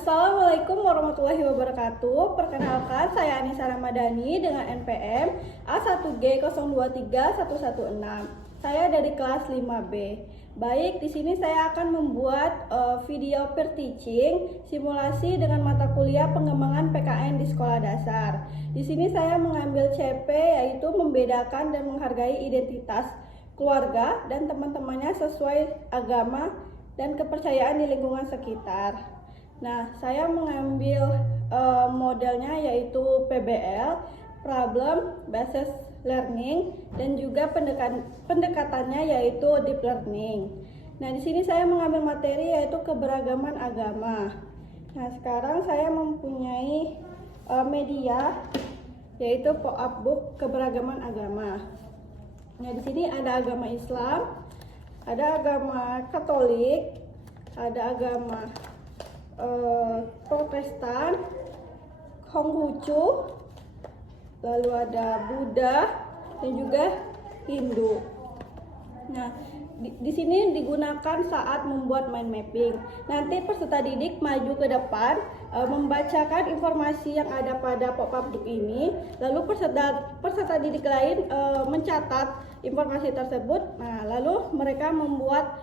Assalamualaikum warahmatullahi wabarakatuh. Perkenalkan, saya Anissa Ramadhani dengan NPM A1G023116. Saya dari kelas 5B. Baik, di sini saya akan membuat video peer teaching simulasi dengan mata kuliah pengembangan PKN di sekolah dasar. Di sini saya mengambil CP, yaitu membedakan dan menghargai identitas keluarga dan teman-temannya sesuai agama dan kepercayaan di lingkungan sekitar. Nah, saya mengambil modelnya yaitu PBL, Problem Based Learning, dan juga pendekatannya yaitu Deep Learning. Nah, di sini saya mengambil materi yaitu keberagaman agama. Nah, sekarang saya mempunyai media yaitu pop-up book keberagaman agama. Nah, di sini ada agama Islam, ada agama Katolik, ada agama Protestan, Konghucu, lalu ada Buddha dan juga Hindu. Nah, di sini digunakan saat membuat mind mapping. Nanti peserta didik maju ke depan membacakan informasi yang ada pada pop-up book ini, lalu peserta didik lain mencatat informasi tersebut. Nah, lalu mereka membuat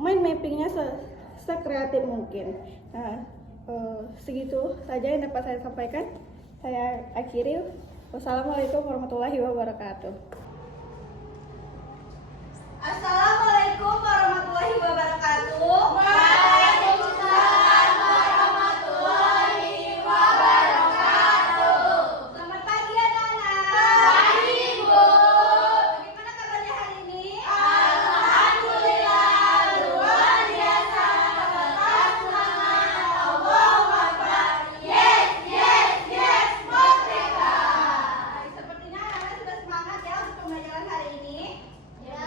mind mappingnya sekreatif mungkin. Nah, segitu saja yang dapat saya sampaikan. Saya akhiri. Wassalamualaikum warahmatullahi wabarakatuh. Assalamualaikum warahmatullahi wabarakatuh. Waalaikumsalam warahmatullahi wabarakatuh. Selamat pagi anak-anak. Pagi, Bu. Bagaimana kabarnya hari ini? Alhamdulillah luar biasa. Tetap semangat. Allahu Akbar. Yes, yes, yes, merdeka. Sepertinya anak-anak sudah semangat ya untuk pembelajaran hari ini. Ya.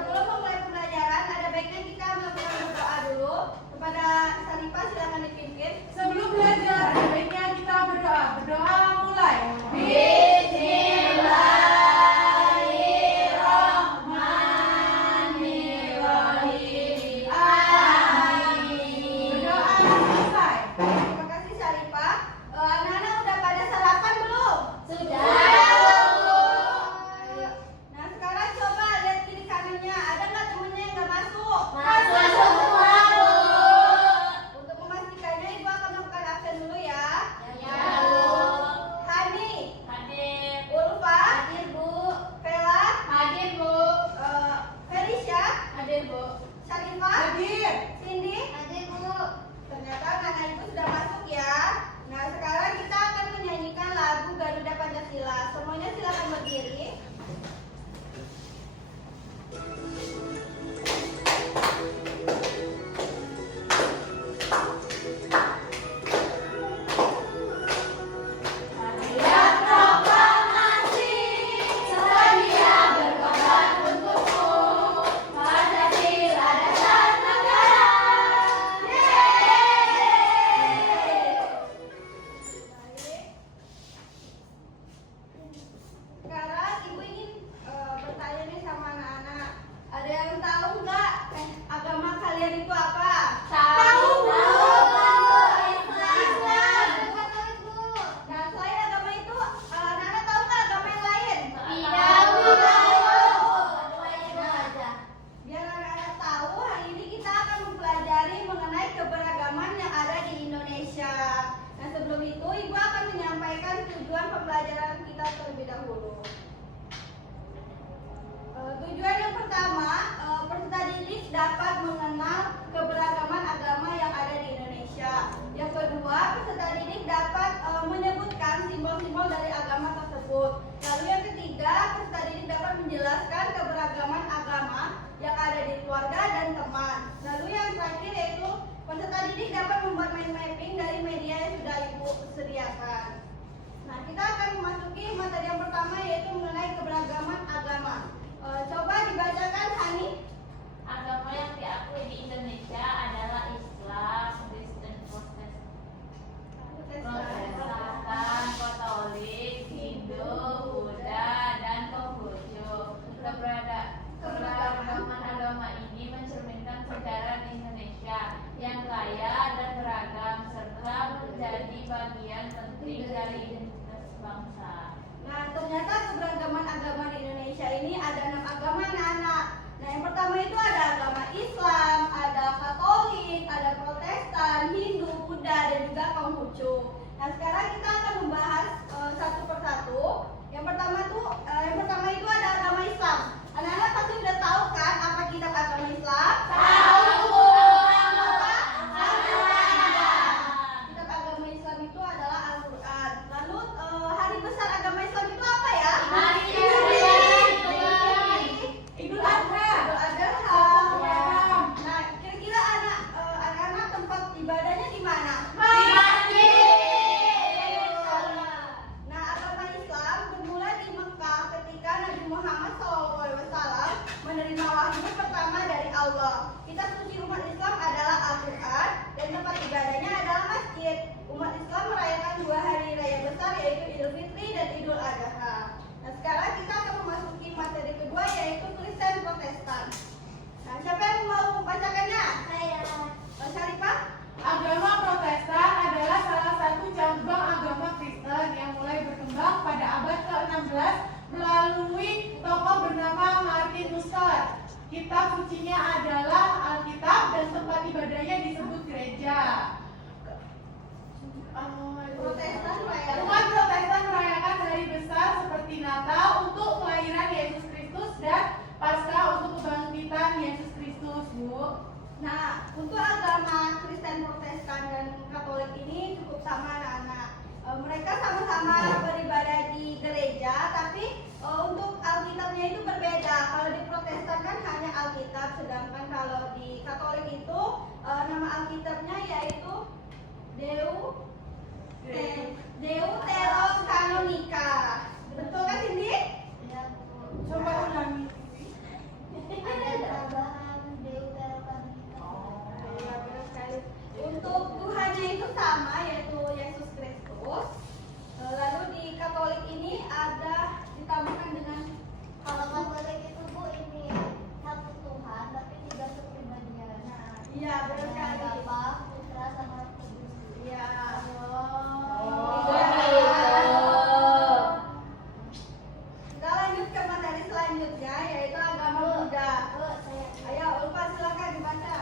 Sebelum memulai pembelajaran, ada baiknya kita melakukan berdoa dulu. Kepada Sarifah silakan dipimpin. Sebelum belajar, ada baiknya kita berdoa. Berdoa mulai. Bismillahirrahmanirrahim. Amin. Berdoa selesai. Terima kasih Sarifah. Anak-anak udah pada sarapan belum? Sudah. Nah, sekarang coba lihat kiri kanannya. Ada nggak temennya yang nggak masuk? Masuk semua, Bu. Untuk memastikannya, Ibu akan melakukan absen dulu ya. Ya, Bu. Hani, Hadir. Ulfa, Hadir, Bu. Vela, Hadir, Bu. Felicia, Hadir, Bu. Sarifah, Hadir. Cindy. Hadir, Bu. Ternyata anak-anak Ibu sudah masuk ya. Nah, sekarang kita akan menyanyikan lagu Garuda Pancasila. Semuanya silakan berdiri. Rakyat proklamasi sedia berkorban untukmu. Pancasila dasar negara. Sekarang Ibu ingin bertanya nih sama anak-anak. Ada yang tahu nggak agama kalian itu apa? Tahu, Bu. Islam. Nah, selain agama itu, anak-anak tahu nggak agama yang lain? Tidak, Bu. Biar anak-anak tahu, hari ini kita akan mempelajari mengenai keberagaman yang ada di Indonesia. Nah, sebelum itu Ibu akan menyampaikan tujuan pembelajaran kita terlebih dahulu. Tujuan yang pertama, peserta didik dapat mengenal keberagaman agama yang ada di Indonesia. Yang kedua, peserta didik dapat menyebutkan simbol-simbol dari agama tersebut. Lalu yang ketiga, peserta didik dapat menjelaskan keberagaman agama yang ada di keluarga dan teman. Lalu yang terakhir yaitu peserta didik dapat membuat mind mapping dari media yang sudah Ibu sediakan. Nah, kita akan memasuki materi yang pertama yaitu mengenai keberagaman agama. Coba dibacakan, Hani. Agama yang diakui di Indonesia adalah Islam, Kristen, Protestan, Katolik, Hindu, Buddha, dan Konghucu. Keberagaman agama ini mencerminkan sejarah Indonesia yang kaya berbeda dan beragam serta menjadi bagian penting dari identitas bangsa. Nah, ternyata keberagaman agama di Indonesia ini ada 6 agama anak-anak. Nah, yang pertama itu ada agama Islam, ada Katolik, ada Protestan, Hindu, Buddha, dan juga Konghucu. Nah, sekarang kita akan membahas satu persatu. Yang pertama itu ada agama Islam. Anak-anak pasti udah tahu kan apa kitab agama Islam? Tahu. Kitab agama Islam itu adalah Al-Quran. Lalu hari besar agama Islam itu apa ya? Idul Adha. Idul Adha. Nah, kira-kira anak-anak tempat ibadahnya di mana? Nah, agama Islam bermula di Mekah ketika Nabi Muhammad SAW menerima wahyu pertama dari Allah. Kitab suci umat Islam adalah Al-Quran dan tempat ibadahnya adalah masjid. Umat Islam merayakan 2 hari raya besar yaitu Idul Fitri dan Idul Adha. Nah, sekarang kita akan memasuki materi kedua yaitu Kristen Protestan. Nah, siapa yang mau membacakannya? Saya. Syarifah? Agama Protestan adalah salah satu cabang agama Kristen yang mulai berkembang pada abad ke-16 melalui tokoh bernama Martin Luther. Kitab sucinya adalah Alkitab dan tempat ibadahnya disebut gereja. Protestan merayakan. Umat Protestan merayakan hari besar seperti Natal untuk kelahiran Yesus Kristus dan Paskah untuk kebangkitan Yesus Kristus, Bu. Nah, untuk agama Kristen Protestan dan Katolik ini cukup sama anak-anak. Mereka sama-sama beribadah di gereja, tapi untuk Alkitabnya itu berbeda. Kalau di Protestan kan hanya Alkitab, sedangkan kalau di Katolik itu nama Alkitabnya yaitu Deuterokanonika. Betul kan Cindy? Iya, betul. Coba ulangi. Ada tambahan Deuterokanonika. Iya, benar sekali. Untuk Tuhannya itu sama yaitu Yesus Kristus. Lalu di Katolik ini ada ditambahkan dengan Kalau Katolik itu Bu ini satu Tuhan tapi 3 kepribadian. Nah, iya benar sekali. Bapa, Putra sama Roh Kudus. Iya. Kita lanjut ke materi selanjutnya yaitu agama Buddha. Ayo Ulfa silakan dibaca.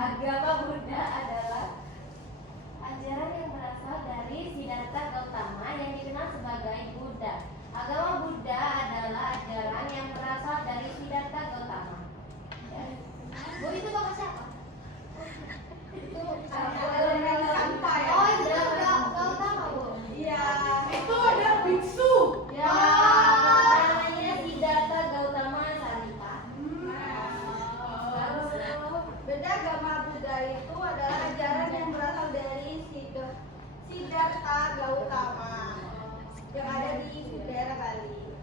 Agama Buddha adalah ajaran yang berasal dari Siddhartha Gautama yang dikenal sebagai Buddha. Agama Buddha adalah ajaran yang berasal dari Siddhartha Gautama. Bu, itu bapak siapa? Itu Sampai. Oh, itu Gautama, Bu. Iya. Itu ada biksu. Ya. Namanya Siddhartha Gautama Sarita. Beda agama Buddha itu adalah ajaran yang berasal dari Siddhartha Gautama yang ada di daerah Bali.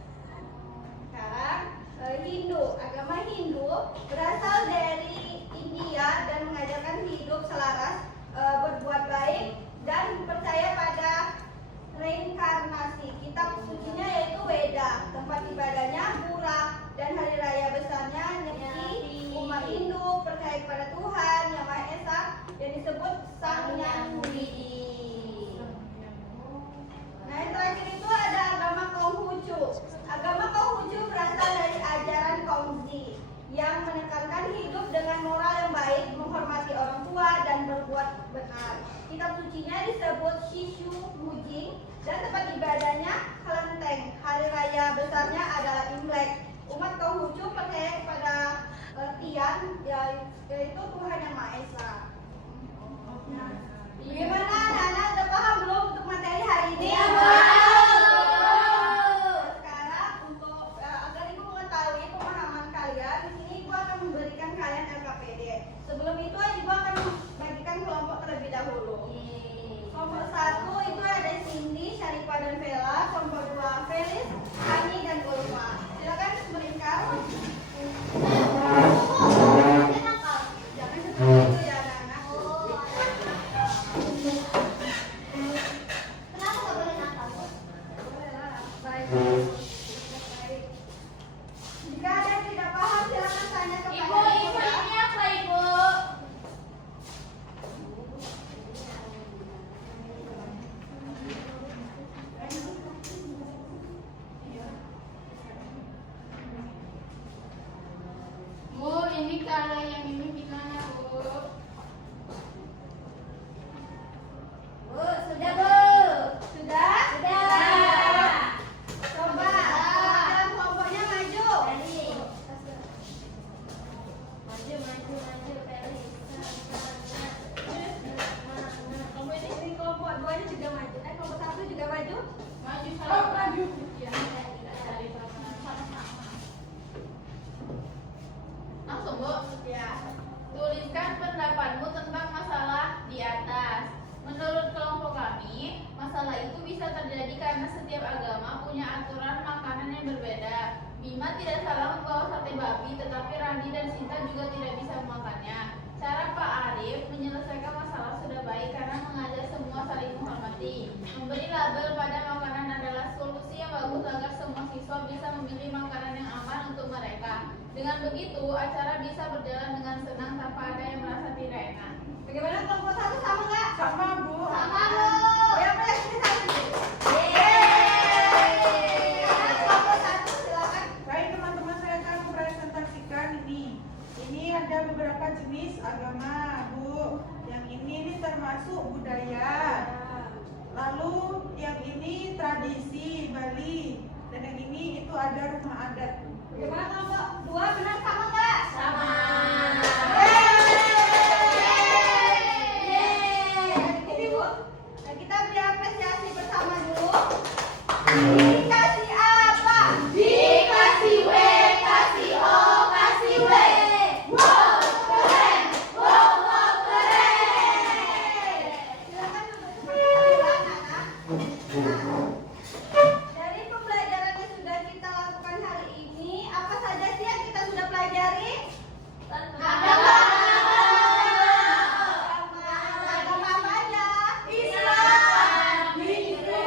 Sekarang Hindu, agama Hindu berasal dari India dan mengajarkan hidup selaras, berbuat baik dan percaya pada reinkarnasi. Kitab sucinya yaitu Weda, tempat ibadahnya Pura dan hari raya besarnya Nyepi. Umat Hindu percaya kepada Tuhan Yang Maha Esa yang disebut Sang Hyang Widi. Nah, yang terakhir itu ada agama Konghucu. Agama Konghucu berasal dari ajaran Kongzi yang menekankan hidup dengan moral yang baik, menghormati orang tua dan berbuat benar. Kitab sucinya disebut Shishu Mujing dan tempat ibadahnya Kelenteng. Hari raya besarnya adalah Imlek. Umat Konghucu percaya kepada Tian, yaitu Tuhan Yang Maha Esa. Nah, bagaimana anak-anak udah paham belum untuk materi hari ini? Sekarang untuk agar ibu mengetahui pemahaman kalian, di sini ibu akan memberikan kalian LKPD. Sebelum itu ibu akan membagikan kelompok terlebih dahulu. Kelompok 1 itu ada Cindy, Syarifah dan Vela. Kelompok 2 Felis, Hani dan Ulfa. Silakan berikan. Jangan Masalah itu bisa terjadi karena setiap agama punya aturan makanan yang berbeda. Bima tidak salah membawa sate babi, tetapi Randi dan Sinta juga tidak bisa memakannya. Cara Pak Arif menyelesaikan masalah sudah baik karena mengajak semua saling menghormati. Memberi label pada makanan adalah solusi yang bagus agar semua siswa bisa memilih makanan yang aman untuk mereka. Dengan begitu, acara bisa berjalan dengan senang tanpa ada yang merasa tidak enak. Bagaimana kelompok satu sama nggak? Sama, Bu. Sama Bu. Yang presentasi. Kelompok satu silakan. Baik teman-teman, saya akan mempresentasikan ini. Ini ada beberapa jenis agama, Bu. Yang ini termasuk budaya. Lalu yang ini tradisi Bali. Dan yang ini itu ada rumah adat. Bagaimana kelompok dua, benar sama nggak? Sama. Ini Bu, nah, kita beri apresiasi bersama dulu. Dikasih apa? Dikasih W, kasih O, kasih W. Wow, keren. Wow, wow, keren. Silakan untuk anak-anak. Dari pembelajaran yang sudah kita lakukan hari ini, apa saja sih yang kita sudah pelajari? Agama apa aja? Islam, Hindu,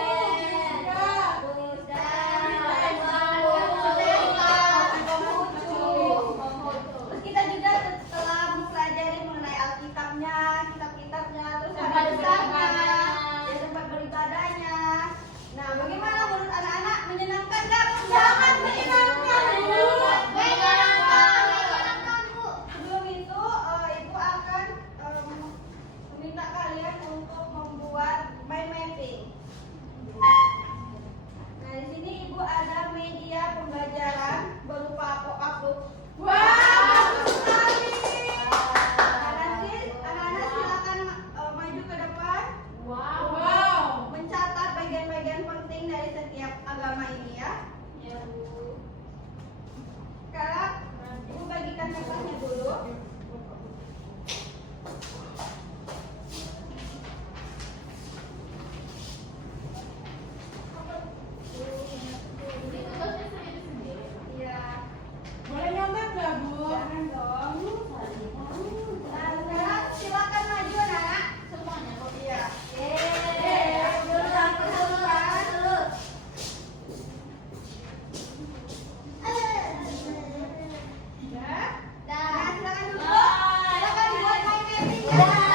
Terus kita juga telah mempelajari mengenai Alkitabnya, kitab-kitabnya, terus Tempat hadisnya, beribadahnya. ya, tempat beribadahnya. Nah, bagaimana menurut anak-anak? Menyenangkan nggak? Sangat menyenangkan, Bu. Menyenangkan, Bu. Sebelum itu, Ibu akan meminta kalian untuk membuat mind mapping. Nah, di sini Ibu ada media pembelajaran berupa pop-up. Wah, bagus sekali. Nah, nanti anak-anak silakan maju ke depan, Wow. mencatat bagian-bagian penting dari setiap agama ini ya. Sekarang Ibu bagikan kertasnya dulu. Iya. Boleh nyontek nggak, Bu? Jangan dong. Nah, sekarang silakan maju anak-anak. Semuanya kok. Iya. Nah, silakan dulu. Silakan buat main mapping ya.